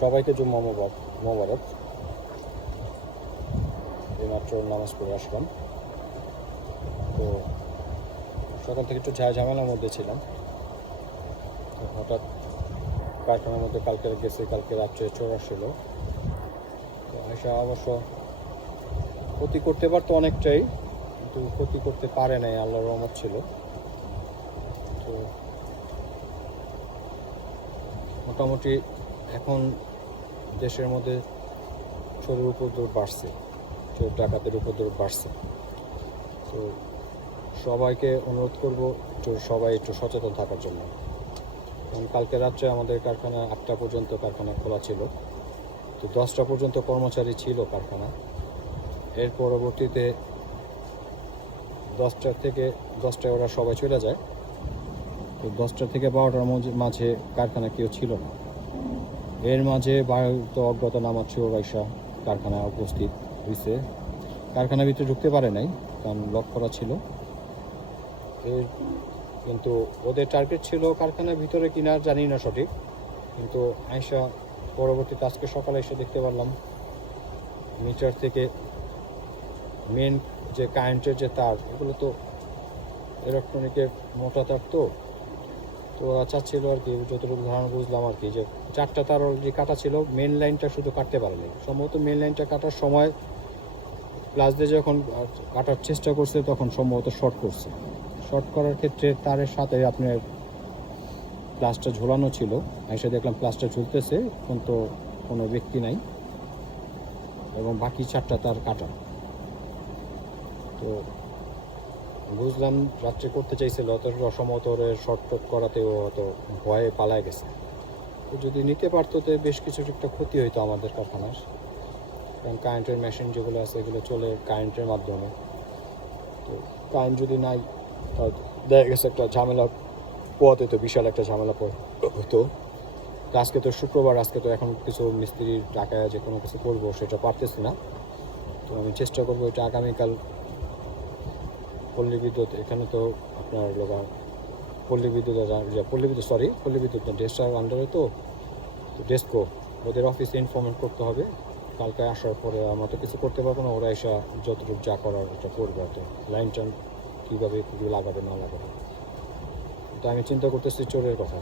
সবাইকে জুম্মা মোবারক। এইমাত্র নামাজ পড়ে আসলাম। তো সকাল থেকে একটু ঝামেলার মধ্যে ছিলাম। হঠাৎ কারখানার মধ্যে কালকে রাত্রে চোর আসছিল। তো আয়সা অবশ্য ক্ষতি করতে পারতো অনেকটাই, কিন্তু ক্ষতি করতে পারে নাই, আল্লাহর রহমত ছিল। তো মোটামুটি এখন দেশের মধ্যে চোরের উপদ্রব বাড়ছে, চোর ডাকাতের উপদ্রব বাড়ছে। তো সবাইকে অনুরোধ করব সবাই একটু সচেতন থাকার জন্য। কারণ কালকে রাত্রে আমাদের কারখানা 8টা পর্যন্ত কারখানা খোলা ছিল। তো 10টা পর্যন্ত কর্মচারী ছিল কারখানা। এর পরবর্তীতে 10টায় ওরা সবাই চলে যায়। তো 10টা থেকে 12টার মাঝে কারখানা কেউ ছিল না। এর মাঝে তো অজ্ঞাতনামা চোর আইসা কারখানায় উপস্থিত হয়েছে। কারখানার ভিতরে ঢুকতে পারে নাই, কারণ লক করা ছিল। কিন্তু ওদের টার্গেট ছিল কারখানার ভিতরে কিনা জানি না সঠিক, কিন্তু আইসা পরবর্তীতে আজকে সকালে এসে দেখতে পারলাম মিটার থেকে মেন যে কারেন্টের যে তার, এগুলো তো ইলেকট্রনিকের মোটা তার। তো ওরা চাচ্ছিল আর কি, যতটুকু ধারণা বুঝলাম আর কি, যে 4টা তার অলরেডি কাটা ছিল, মেন লাইনটা শুধু কাটতে পারেনি। সম্ভবত মেন লাইনটা কাটার সময় প্লাস দিয়ে যখন কাটার চেষ্টা করছে তখন সম্ভবত শর্ট করছে। শর্ট করার ক্ষেত্রে তারের সাথে আপনার প্লাসটা ঝোলানো ছিল। এসে দেখলাম প্লাসটা ঝুলতেছে, কিন্তু কোনো ব্যক্তি নাই এবং বাকি 4টা তার কাটা। তো বুঝলাম রাত্রে করতে চাইছিল, অত অসম্ভবত শর্ট করাতে ও হয়তো ভয়ে পালায় গেছে। তো যদি নিতে পারতো তো বেশ কিছু একটা ক্ষতি হইতো আমাদের কারখানার। কারণ কারেন্টের মেশিন যেগুলো আছে এগুলো চলে কারেন্টের মাধ্যমে। তো কারেন্ট যদি নাই তাহলে দেখা গেছে একটা ঝামেলা পোয়াতে, তো বিশাল একটা ঝামেলা হতো। আজকে তো শুক্রবার, আজকে তো এখন কিছু মিস্ত্রির টাকায় যে কোনো কিছু করবো সেটা পারতেছি না। তো আমি চেষ্টা করবো এটা আগামীকাল পল্লী বিদ্যুৎ, এখানে তো আপনার পল্লী বিদ্যুৎ না, ডেস্টার আন্ডারে তো ডেস্কো, ওদের অফিসে ইনফরমেট করতে হবে। কালকে আসার পরে আমরা তো কিছু করতে পারবো না, ওরা এসে যতটুকু যা করার ওটা করবে। তো লাইন টাইন কীভাবে লাগাবে না লাগাবে, তো আমি চিন্তা করতেছি চোরের কথা।